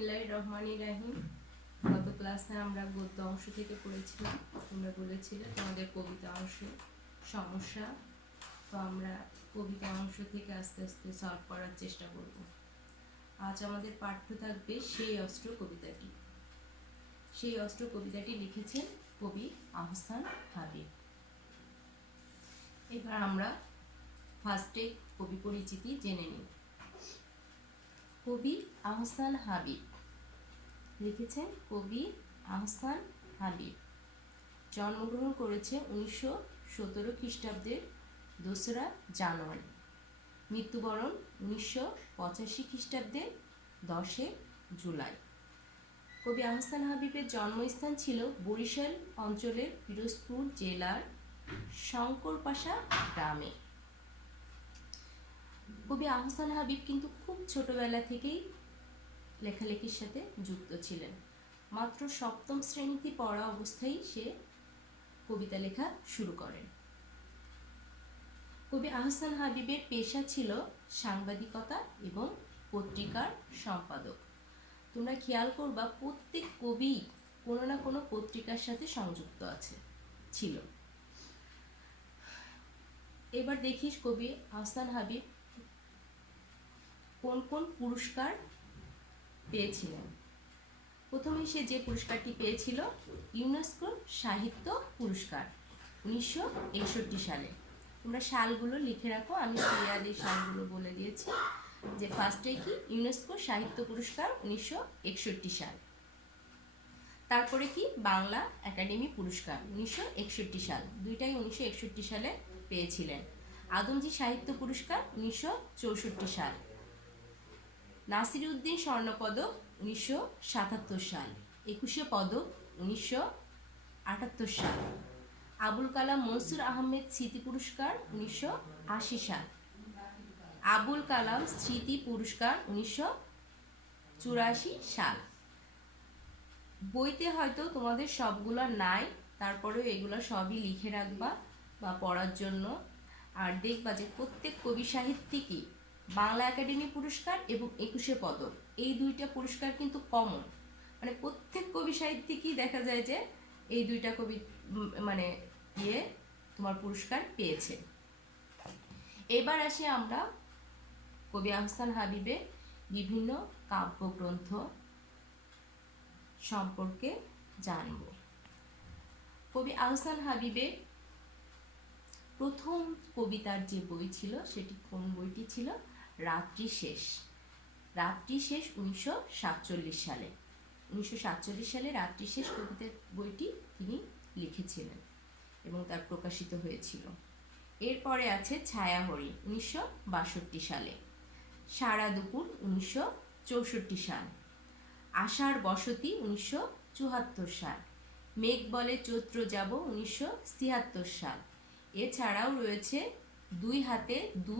বিসমিল্লাহির রহমানির রহিম। গত ক্লাসে আমরা গদ্য অংশ থেকে পড়েছিলাম। তোমরা বলেছিলে তোমাদের কবিতা অংশে সমস্যা, তো আমরা কবিতা অংশ থেকে আস্তে আস্তে সলভ করার চেষ্টা করব। আজ আমাদের পাঠ্য থাকবে সেই অস্ত্র কবিতাটি। সেই অস্ত্র কবিতাটি লিখেছেন কবি আহসান হাবীব। এবার আমরা ফার্স্টে কবি পরিচিতি জেনে নিই। কবি আহসান হাবীব লিখেছেন কবি আহসান হাবীব। জন্মগ্রহণ করেছে 1917 খ্রিস্টাব্দের 2রা জানুয়ারি। মৃত্যুবরণ 1985 খ্রিস্টাব্দের 10 জুলাই। কবি আহসান হাবীবের জন্মস্থান ছিল বরিশাল অঞ্চলের পিরোজপুর জেলার শঙ্করপাশা গ্রামে। কবি আহসান হাবীব কিন্তু খুব ছোটবেলা থেকেই লেখালেখির সাথে যুক্ত ছিলেন। মাত্র 7ম শ্রেণীতে পড়া অবস্থায় সে কবিতা লেখা শুরু করেন। কবি আহসান হাবীবের পেশা ছিল সাংবাদিকতা এবং পত্রিকার সম্পাদক। তোমরা খেয়াল করবা প্রত্যেক কবি কোনো না কোনো পত্রিকার সাথে সংযুক্ত ছিল। এবার দেখিস কবি আহসান হাবীব কোন কোন পুরস্কার পেয়েছিলেন। প্রথমে সে যে পুরস্কারটি পেয়েছিল ইউনেস্কো সাহিত্য পুরস্কার 1961 সালে। তোমরা সালগুলো লিখে রাখো, আমি সিরিয়ালি সালগুলো বলে দিয়েছি। যে ফার্স্টে কি ইউনেস্কো সাহিত্য পুরস্কার 1961 সাল, তারপরে কি বাংলা একাডেমি পুরস্কার 1961 সাল, দুইটাই 1961 সালে পেয়েছিলেন। আদমজী সাহিত্য পুরস্কার 1964 সাল, নাসিরউদ্দিন স্বর্ণপদক 1977 সাল, 21শে পদক 1978 সাল, আবুল কালাম মনসুর আহমেদ স্মৃতি পুরস্কার 1980 সাল, আবুল কালাম স্মৃতি পুরস্কার 1984 সাল। বইতে হয়তো তোমাদের সবগুলো নাই, তারপরেও এগুলো সবই লিখে রাখবা বা পড়ার জন্য। আর দেখবা যে প্রত্যেক কবি সাহিত্যিকই বাংলা একাডেমি পুরস্কার এবং 21শে পদক, এই দুইটা পুরস্কার কিন্তু কমন। মানে প্রত্যেক কবি সাহিত্যিকই দেখা যায় যে এই দুইটা কবি তোমার পুরস্কার পেয়েছে। এবার আসি আমরা কবি আহসান হাবীবের বিভিন্ন কাব্যগ্রন্থ সম্পর্কে জানব। কবি আহসান হাবীবের প্রথম কবিতার যে বই ছিল সেটি কোন বইটি ছিল? রাত্রি শেষ। রাত্রি শেষ 1947 সালে। 1947 সালে রাত্রি শেষ কবিতার বইটি তিনি লিখেছিলেন এবং তার প্রকাশিত হয়েছিল। এরপরে আছে ছায়াহরিণ 1962 সালে, সারা দুপুর 1964 সাল, আষাঢ় বসতি 1974 সাল, মেঘ বলে চৈত্র যাব 1973 সাল। এছাড়াও রয়েছে দুই হাতে দু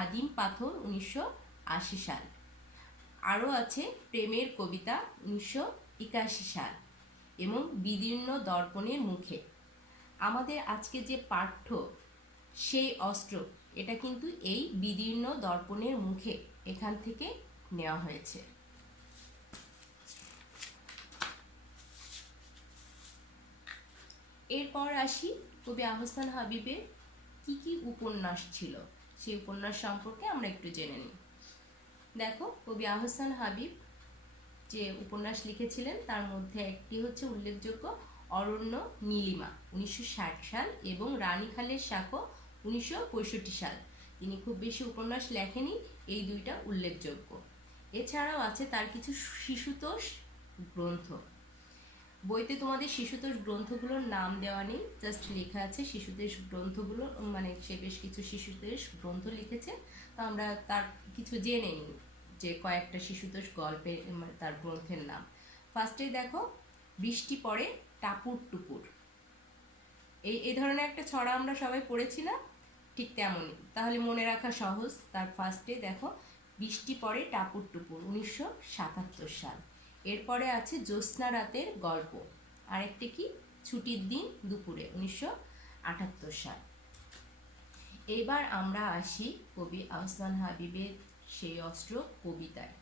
আদিম পাথর 1980 সাল। আরও আছে প্রেমের কবিতা 1981 সাল এবং বিদীর্ণ দর্পণের মুখে। আমাদের আজকে যে পাঠ্য সেই অস্ত্র, এটা কিন্তু এই বিদীর্ণ দর্পণের মুখে এখান থেকে নেওয়া হয়েছে। এরপর আসি কবি আহসান হাবীবের কি কি উপন্যাস ছিল, সেই উপন্যাস সম্পর্কে আমরা একটু জেনে নিই। দেখো, কবি আহসান হাবীব যে উপন্যাস লিখেছিলেন তার মধ্যে একটি হচ্ছে উল্লেখযোগ্য অরণ্য নীলিমা 1960 সাল এবং রানীখালের সাঁকো 1965 সাল। তিনি খুব বেশি উপন্যাস লেখেনি, এই দুইটা উল্লেখযোগ্য। এছাড়াও আছে তার কিছু শিশুতোষ গ্রন্থ। বইতে তোমাদের শিশুতোষ গ্রন্থগুলোর নাম দেওয়া নেই, জাস্ট লেখা আছে শিশুতোষ গ্রন্থগুলো, সে বেশ কিছু শিশুতোষ গ্রন্থ লিখেছে। তো আমরা তার কিছু জেনে নিই যে কয়েকটা শিশুতোষ গল্পের তার গ্রন্থের নাম। ফার্স্টে দেখো, বৃষ্টি পড়ে টাপুর টুপুর, এই ধরনের একটা ছড়া আমরা সবাই পড়েছি না? ঠিক তেমনই, তাহলে মনে রাখা সহজ। তার ফার্স্টে দেখো, বৃষ্টি পড়ে টাপুর টুপুর 1977 সাল। এরপরে আছে জ্যোৎস্না রাতের গল্প, আরেকটি কি ছুটির দিন দুপুরে 1978 সাল। এবার আমরা আসি কবি আহসান হাবীবের সেই অস্ত্র কবিতায়।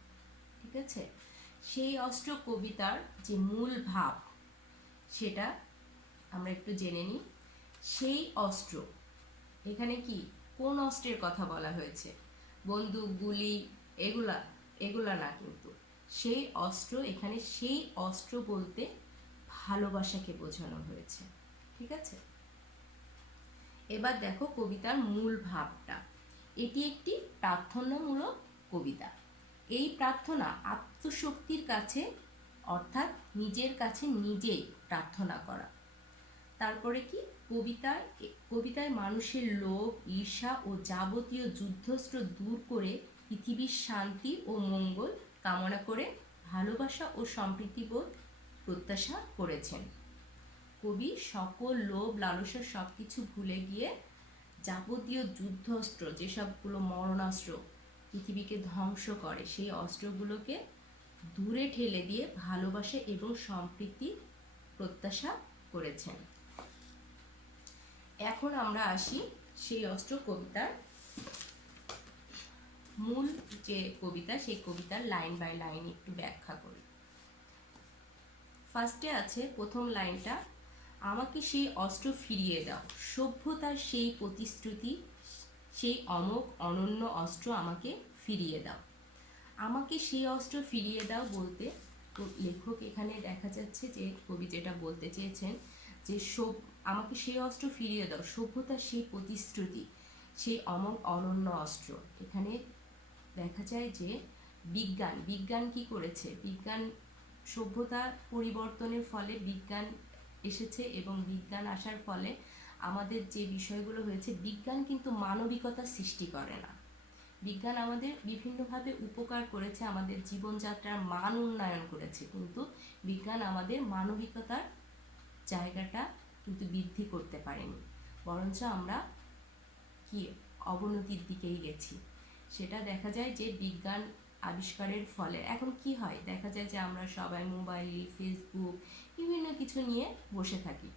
ঠিক আছে, সেই অস্ত্র কবিতার যে মূল ভাব সেটা আমরা একটু জেনে নিই। সেই অস্ত্র এখানে কি কোন অস্ত্রের কথা বলা হয়েছে? বন্দুক, গুলি, এগুলা এগুলা না, কিন্তু সেই অস্ত্র, এখানে সেই অস্ত্র বলতে ভালোবাসাকে বোঝানো হয়েছে। ঠিক আছে, এবার দেখো কবিতার মূল ভাবটা। এটি একটি প্রার্থনামূলক কবিতা। এই প্রার্থনা আত্মশক্তির কাছে, অর্থাৎ নিজের কাছে নিজেই প্রার্থনা করা। তারপরে কি কবিতায় মানুষের লোভ, ঈর্ষা ও যাবতীয় যুদ্ধস্ত্র দূর করে পৃথিবীর শান্তি ও মঙ্গল কামনা করে ভালোবাসা ও সম্প্রীতিবোধ প্রত্যাশা করেছেন। কবি সকল লোভ, লালসা সব কিছু ভুলে গিয়ে যাবতীয় যুদ্ধস্ত্র, যেসবগুলো মরণাস্ত্র পৃথিবীকে ধ্বংস করে, সেই অস্ত্রগুলোকে দূরে ঠেলে দিয়ে ভালোবাসা এবং সম্প্রীতি প্রত্যাশা করেছেন। এখন আমরা আসি সেই অস্ত্র কবিতার মূল যে কবিতা, সেই কবিতার লাইন বাই লাইন একটু ব্যাখ্যা করি। ফার্স্টে আছে প্রথম লাইনটা, আমাকে সেই অস্ত্র ফিরিয়ে দাও, সভ্যতার সেই প্রতিশ্রুতি, সেই অমোঘ অনন্য অস্ত্র আমাকে ফিরিয়ে দাও। আমাকে সেই অস্ত্র ফিরিয়ে দাও বলতে লেখক এখানে দেখা যাচ্ছে যে কবি যেটা বলতে চেয়েছেন যে আমাকে সেই অস্ত্র ফিরিয়ে দাও, সভ্যতার সেই প্রতিশ্রুতি, সেই অমোঘ অনন্য অস্ত্র। এখানে দেখা যায় যে বিজ্ঞান কি করেছে? বিজ্ঞান, সভ্যতা পরিবর্তনের ফলে বিজ্ঞান এসেছে এবং বিজ্ঞান আসার ফলে আমাদের যে বিষয়গুলো হয়েছে, বিজ্ঞান কিন্তু মানবিকতা সৃষ্টি করে না। বিজ্ঞান আমাদের বিভিন্নভাবে উপকার করেছে, আমাদের জীবনযাত্রার মান উন্নয়ন করেছে, কিন্তু বিজ্ঞান আমাদের মানবিকতার জায়গাটা কিন্তু বৃদ্ধি করতে পারেনি, বরঞ্চ আমরা কি অবনতির দিকেই গেছি। সেটা দেখা যায় যে বিজ্ঞান আবিষ্কারের ফলে এখন কি হয়, দেখা যায় যে আমরা সবাই মোবাইল, ফেসবুক বিভিন্ন কিছু নিয়ে বসে থাকি,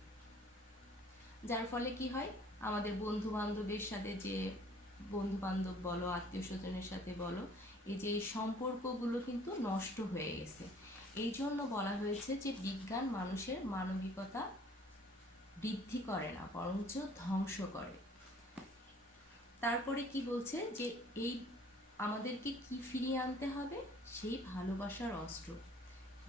যার ফলে কি হয়, আমাদের বন্ধু বান্ধবের সাথে, যে বন্ধু বান্ধব বলো, আত্মীয় স্বজনের সাথে বলো, এই যে এই সম্পর্কগুলো কিন্তু নষ্ট হয়ে গেছে। এই জন্য বলা হয়েছে যে বিজ্ঞান মানুষের মানবিকতা বৃদ্ধি করে না, বরঞ্চ ধ্বংস করে। তারপরে কি বলছে যে এই আমাদেরকে কি ফিরিয়ে আনতে হবে? সেই ভালোবাসার অস্ত্র,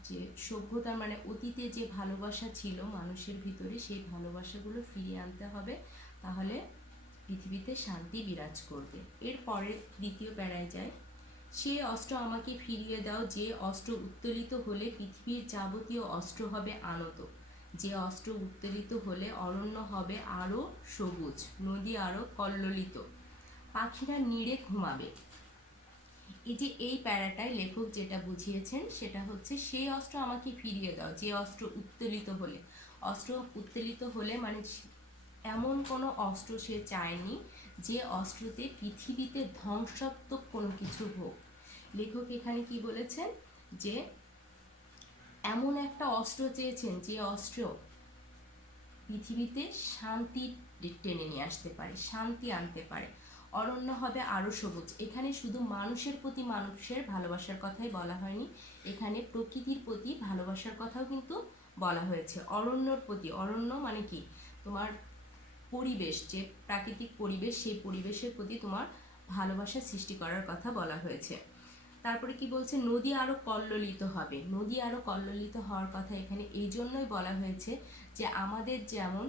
যে সভ্যতার মানে অতীতে যে ভালোবাসা ছিল মানুষের ভিতরে, সেই ভালোবাসাগুলো ফিরিয়ে আনতে হবে, তাহলে পৃথিবীতে শান্তি বিরাজ করবে। এরপরে দ্বিতীয় প্যারায় যায়, সে অস্ত্র আমাকে ফিরিয়ে দাও, যে অস্ত্র উত্তোলিত হলে পৃথিবীর যাবতীয় অস্ত্র হবে আনত, যে অস্ত্র উত্তোলিত হলে অরণ্য হবে আরও সবুজ, নদী আরও কল্লোলিত, পাখিরা নীড়ে ঘুমাবে। এই যে এই প্যারাটায় লেখক যেটা বুঝিয়েছেন সেটা হচ্ছে, সেই অস্ত্র আমাকে ফিরিয়ে দাও, যে অস্ত্র উত্তোলিত হলে। অস্ত্র উত্তোলিত হলে মানে এমন কোনো অস্ত্র সে চায়নি যে অস্ত্রতে পৃথিবীতে ধ্বংসাত্মক কোনো কিছু হোক। লেখক এখানে কি বলেছেন, যে এমন একটা অস্ত্র চেয়েছেন যে অস্ত্র পৃথিবীতে শান্তি টেনে নিয়ে আসতে পারে, শান্তি আনতে পারে। অরণ্য হবে আরও সবুজ, এখানে শুধু মানুষের প্রতি মানুষের ভালোবাসার কথাই বলা হয়নি, এখানে প্রকৃতির প্রতি ভালোবাসার কথাও কিন্তু বলা হয়েছে। অরণ্যর প্রতি, অরণ্য মানে কি তোমার পরিবেশ, যে প্রাকৃতিক পরিবেশ, সেই পরিবেশের প্রতি তোমার ভালোবাসা সৃষ্টি করার কথা বলা হয়েছে। তারপরে কি বলছে, নদী আরও কল্লোলিত হবে। নদী আরও কল্লোলিত হওয়ার কথা এখানে এই জন্যই বলা হয়েছে যে আমাদের যেমন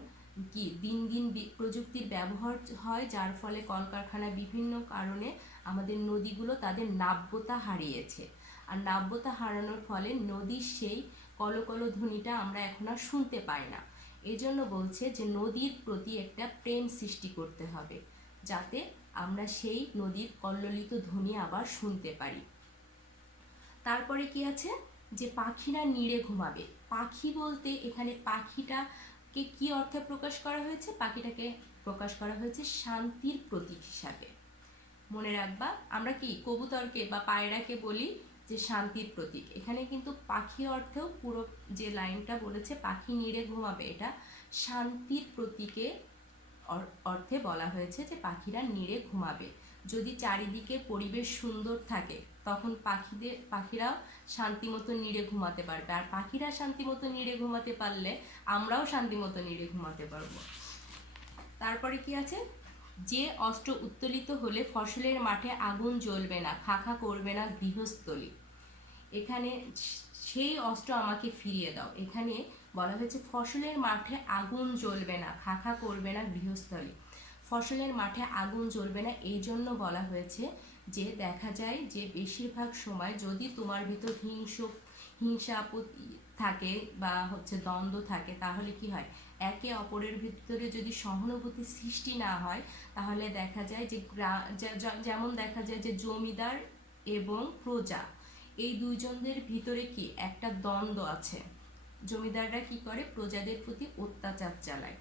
কি দিন দিন প্রযুক্তির ব্যবহার হয়, যার ফলে কলকারখানা বিভিন্ন কারণে আমাদের নদীগুলো তাদের নাব্যতা হারিয়েছে, আর নাব্যতা হারানোর ফলে নদীর সেই কলকল ধ্বনিটা আমরা এখন আর শুনতে পাই না। এই জন্য বলছে যে নদীর প্রতি একটা প্রেম সৃষ্টি করতে হবে, যাতে আমরা সেই নদীর কল্লোলিত ধ্বনি আবার শুনতে পারি। তারপরে কি আছে, যে পাখিরা নীড়ে ঘুমাবে। পাখি বলতে এখানে পাখিটাকে কি অর্থে প্রকাশ করা হয়েছে? পাখিটাকে প্রকাশ করা হয়েছে শান্তির প্রতীক হিসাবে। মনে রাখবা, আমরা কি কবুতরকে বা পায়রাকে বলি যে শান্তির প্রতীক, এখানে কিন্তু পাখি অর্থেও পুরো যে লাইনটা বলেছে পাখি নীড়ে ঘুমাবে, এটা শান্তির প্রতীকে অর্থে বলা হয়েছে যে পাখিরা নীড়ে ঘুমাবে। যদি চারিদিকে পরিবেশ সুন্দর থাকে তখন পাখিরাও শান্তিমতো নিড়ে ঘুমাতে পারবে, আর পাখিরা শান্তিমতো নিড়ে ঘুমাতে পারলে আমরাও শান্তিমতো নিড়ে ঘুমাতে পারবো। তারপরে কি আছে, যে অস্ত্র উত্তোলিত হলে ফসলের মাঠে আগুন জ্বলবে না, খাখা করবে না গৃহস্থলী। এখানে সেই অস্ত্র আমাকে ফিরিয়ে দাও। এখানে বলা হয়েছে ফসলের মাঠে আগুন জ্বলবে না, খাখা করবে না গৃহস্থলী। ফসলের মাঠে আগুন জ্বলবে না এই জন্য বলা হয়েছে যে দেখা যায় যে বেশিরভাগ সময় যদি তোমার ভিতর হিংসা থাকে বা দ্বন্দ্ব থাকে, তাহলে কি হয়, একে অপরের ভিতরে যদি সহানুভূতি সৃষ্টি না হয়, তাহলে দেখা যায় যে যেমন দেখা যায় যে জমিদার এবং প্রজা এই দুইজনদের ভিতরে কি একটা দ্বন্দ্ব আছে। জমিদাররা কি করে, প্রজাদের প্রতি অত্যাচার চালায়।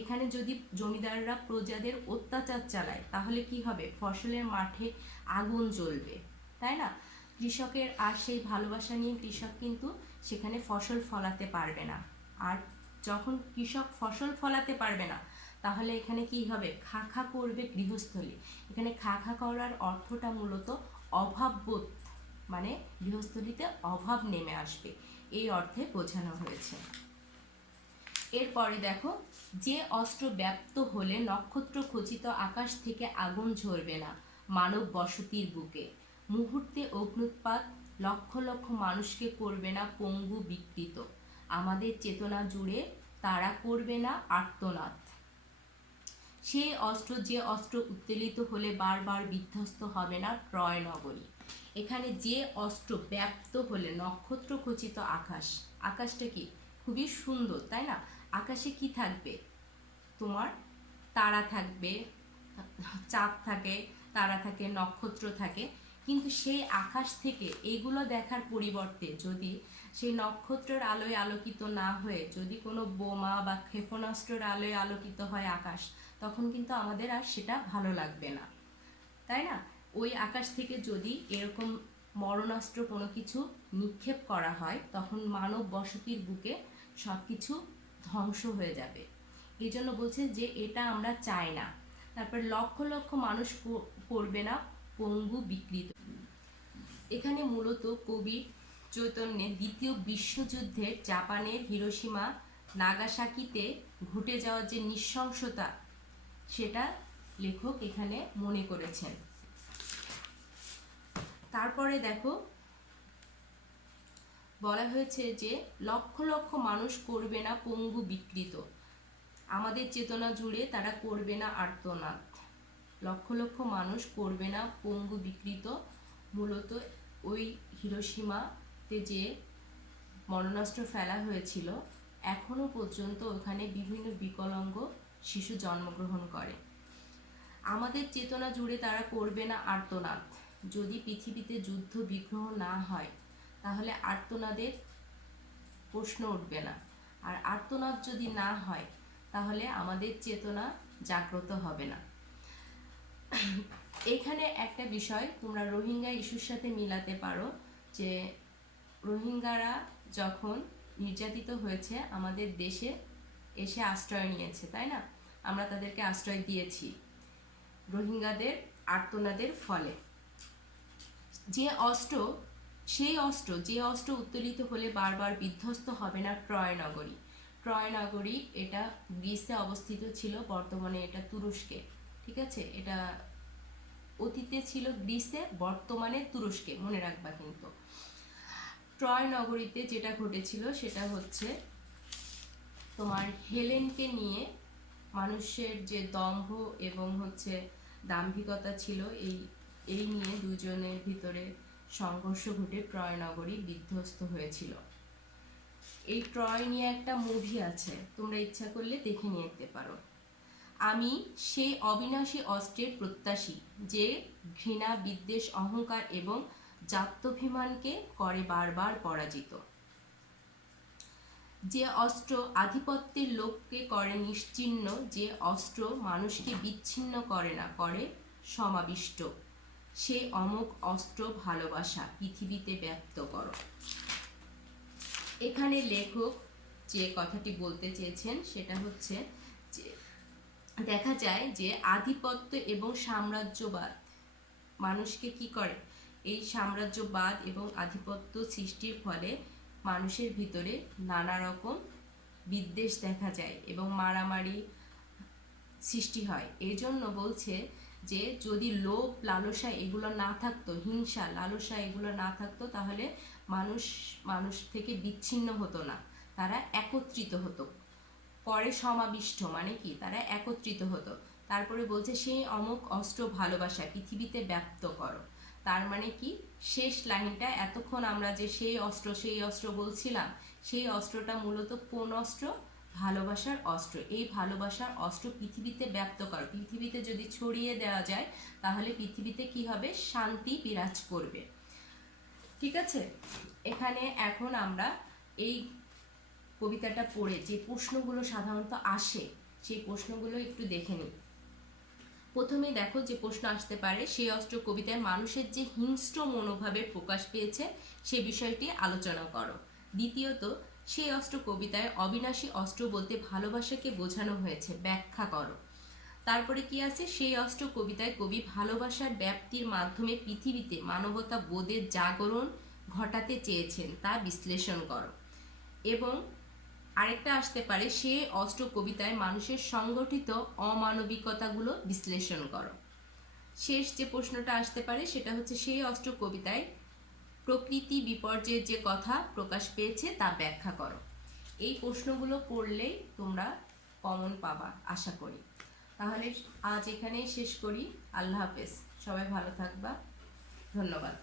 এখানে যদি জমিদাররা প্রজাদের অত্যাচার চালায় তাহলে কি হবে, ফসলের মাঠে আগুন জ্বলবে, তাই না? কৃষকের আর সেই ভালোবাসা নিয়ে কৃষক কিন্তু সেখানে ফসল ফলাতে পারবে না। আর যখন কৃষক ফসল ফলাতে পারবে না, তাহলে এখানে কি হবে, খাখা করবে গৃহস্থলী। এখানে খাখা করার অর্থটা মূলত অভাববোধ, মানে গৃহস্থলীতে অভাব নেমে আসবে, এই অর্থে বোঝানো হয়েছে। এরপরে দেখো, যে অস্ত্র ব্যাপ্ত হলে নক্ষত্র খচিত আকাশ থেকে আগুন ঝরবে না মানব বসতির বুকে, মুহূর্তে অগ্নুৎপাত লক্ষ লক্ষ মানুষকে করবে না পঙ্গু বিকৃত, আমাদের চেতনা জুড়ে তারা করবে না আর্তনাদ। সেই অস্ত্র, যে অস্ত্র উত্তোলিত হলে বারবার বিধ্বস্ত হবে না ট্রয় নগরী। এখানে যে অস্ত্র ব্যাপ্ত হলে নক্ষত্র খচিত আকাশ, আকাশটা কি খুবই সুন্দর, তাই না? আকাশে কি থাকবে, তোমার তারা থাকবে, চাঁদ থাকে, তারা থাকে, নক্ষত্র থাকে, কিন্তু সেই আকাশ থেকে এগুলো দেখার পরিবর্তে যদি সেই নক্ষত্রের আলোয় আলোকিত না হয়ে যদি কোনো বোমা বা ক্ষেপণাস্ত্রের আলোয় আলোকিত হয় আকাশ, তখন কিন্তু আমাদের আর সেটা ভালো লাগবে না, তাই না? ওই আকাশ থেকে যদি এরকম মরণাস্ত্র কোনো কিছু নিক্ষেপ করা হয়, তখন মানব বসতির বুকে সব কিছু ধ্বংস হয়ে যাবে। এই জন্য বলছে যে এটা আমরা চাই না। তারপর লক্ষ লক্ষ মানুষ পড়বে না পঙ্গু বিকৃত। এখানে মূলত কবি চৈতন্যের দ্বিতীয় বিশ্বযুদ্ধের জাপানের হিরোশিমা নাগাসাকিতে ঘটে যাওয়ার যে নৃশংসতা, সেটা লেখক এখানে মনে করেছেন। তারপরে দেখো বলা হয়েছে যে লক্ষ লক্ষ মানুষ করবে না পঙ্গু বিকৃত, আমাদের চেতনা জুড়ে তারা করবে না আর্তনাদ। লক্ষ লক্ষ মানুষ করবে না পঙ্গু বিকৃত, মূলত ওই হিরোশিমাতে যে মরণাস্ত্র ফেলা হয়েছিল, এখনো পর্যন্ত ওখানে বিভিন্ন বিকলাঙ্গ শিশু জন্মগ্রহণ করে। আমাদের চেতনা জুড়ে তারা করবে না আর্তনাদ। যদি পৃথিবীতে যুদ্ধ বিগ্রহ না হয়, তাহলে আর্তনাদের প্রশ্ন উঠবে না। আর আর্তনাদ যদি না হয়, তাহলে আমাদের চেতনা জাগ্রত হবে না। এখানে একটা বিষয় তোমরা রোহিঙ্গা ইস্যুর সাথে মিলাতে পারো, যে রোহিঙ্গারা যখন নির্যাতিত হয়েছে আমাদের দেশে এসে আশ্রয় নিয়েছে, তাই না? আমরা তাদেরকে আশ্রয় দিয়েছি রোহিঙ্গাদের আর্তনাদের ফলে। যে অস্ত্র, সেই অস্ত্র, যে অস্ত্র উত্তোলিত হলে বারবার বিধ্বস্ত হবে না ট্রয় নগরী। ট্রয় নগরী এটা গ্রিসে অবস্থিত ছিল, বর্তমানে এটা তুরস্কে, ঠিক আছে? এটা অতীতে ছিল গ্রিসে, বর্তমানে তুরস্কে, মনে রাখবা কিন্তু। ট্রয় নগরীতে যেটা ঘটেছিল সেটা হচ্ছে তোমার হেলেনকে নিয়ে মানুষের যে দম্ভ এবং দাম্ভিকতা ছিল, এই নিয়ে দুজনের ভিতরে সংঘর্ষ ঘটে ট্রয় নগরী বিধ্বস্ত হয়েছিল। এই ট্রয় নিয়ে একটা মুভি আছে, তোমরা ইচ্ছা করলে দেখে নিতে পারো। আমি সেই অবিনাশী অস্ত্রের প্রত্যাশী, যে ঘৃণা, বিদ্বেষ, অহংকার এবং জাত্যভিমানকে করে বারবার পরাজিত। যে অস্ত্র আধিপত্যের লোককে করে নিশ্চিহ্ন, যে অস্ত্র মানুষকে বিচ্ছিন্ন করে না, করে সমাবিষ্ট, সে অমোঘ অস্ত্র ভালোবাসা পৃথিবীতে ব্যক্ত করো। এখানে লেখক যে কথাটি বলতে চেয়েছেন সেটা হচ্ছে যে দেখা যায় যে আধিপত্য এবং সাম্রাজ্যবাদ মানুষকে কি করে, এই সাম্রাজ্যবাদ এবং আধিপত্য সৃষ্টির ফলে মানুষের ভিতরে নানা রকম বিদ্বেষ দেখা যায় এবং মারামারি সৃষ্টি হয়। এই জন্য বলছে যে যদি লোভ লালসা এগুলো না থাকতো, হিংসা লালসা এগুলো না থাকতো, তাহলে মানুষ থেকে বিচ্ছিন্ন হতো না, তারা একত্রিত হতো। পরে সমাবিষ্ট মানে কি, তারা একত্রিত হতো। তারপরে বলছে সেই অমুক অস্ত্র ভালোবাসা পৃথিবীতে ব্যপ্ত করো। তার মানে কি, শেষ লাইনটা এতক্ষণ আমরা যে সেই অস্ত্র বলছিলাম, সেই অস্ত্রটা মূলত কোন অস্ত্র? ভালোবাসার অস্ত্র। এই ভালোবাসার অস্ত্র পৃথিবীতে ব্যপ্ত করো। পৃথিবীতে যদি ছড়িয়ে দেওয়া যায় তাহলে পৃথিবীতে কি হবে? শান্তি বিরাজ করবে। ঠিক আছে, এখানে এখন আমরা এই কবিতাটা পড়ে যে প্রশ্নগুলো সাধারণত আসে সেই প্রশ্নগুলো একটু দেখে নিই। প্রথমে দেখো যে প্রশ্ন আসতে পারে, সেই অস্ত্র কবিতায় মানুষের যে হিংস্র মনোভাবের প্রকাশ পেয়েছে সে বিষয়টি আলোচনা করো। দ্বিতীয়ত, সেই অস্ত্র কবিতায় অবিনাশী অস্ত্র বলতে ভালোবাসাকে বোঝানো হয়েছে, ব্যাখ্যা করো। তারপরে কি আছে, সেই অস্ত্র কবিতায় কবি ভালোবাসার ব্যাপ্তির মাধ্যমে পৃথিবীতে মানবতা বোধের জাগরণ ঘটাতে চেয়েছেন, তা বিশ্লেষণ করো। এবং আরেকটা আসতে পারে, সে অস্ত্র কবিতায় মানুষের সংগঠিত অমানবিকতাগুলো বিশ্লেষণ করো। শেষ যে প্রশ্নটা আসতে পারে সেটা হচ্ছে, সেই অস্ত্র কবিতায় প্রকৃতি বিপর্যয়ের যে কথা প্রকাশ পেয়েছে তা ব্যাখ্যা করো। এই প্রশ্নগুলো পড়লেই তোমরা কমন পাবা আশা করি। তাহলে আজ এখানেই শেষ করি। আল্লাহ হাফেজ, সবাই ভালো থাকবা, ধন্যবাদ।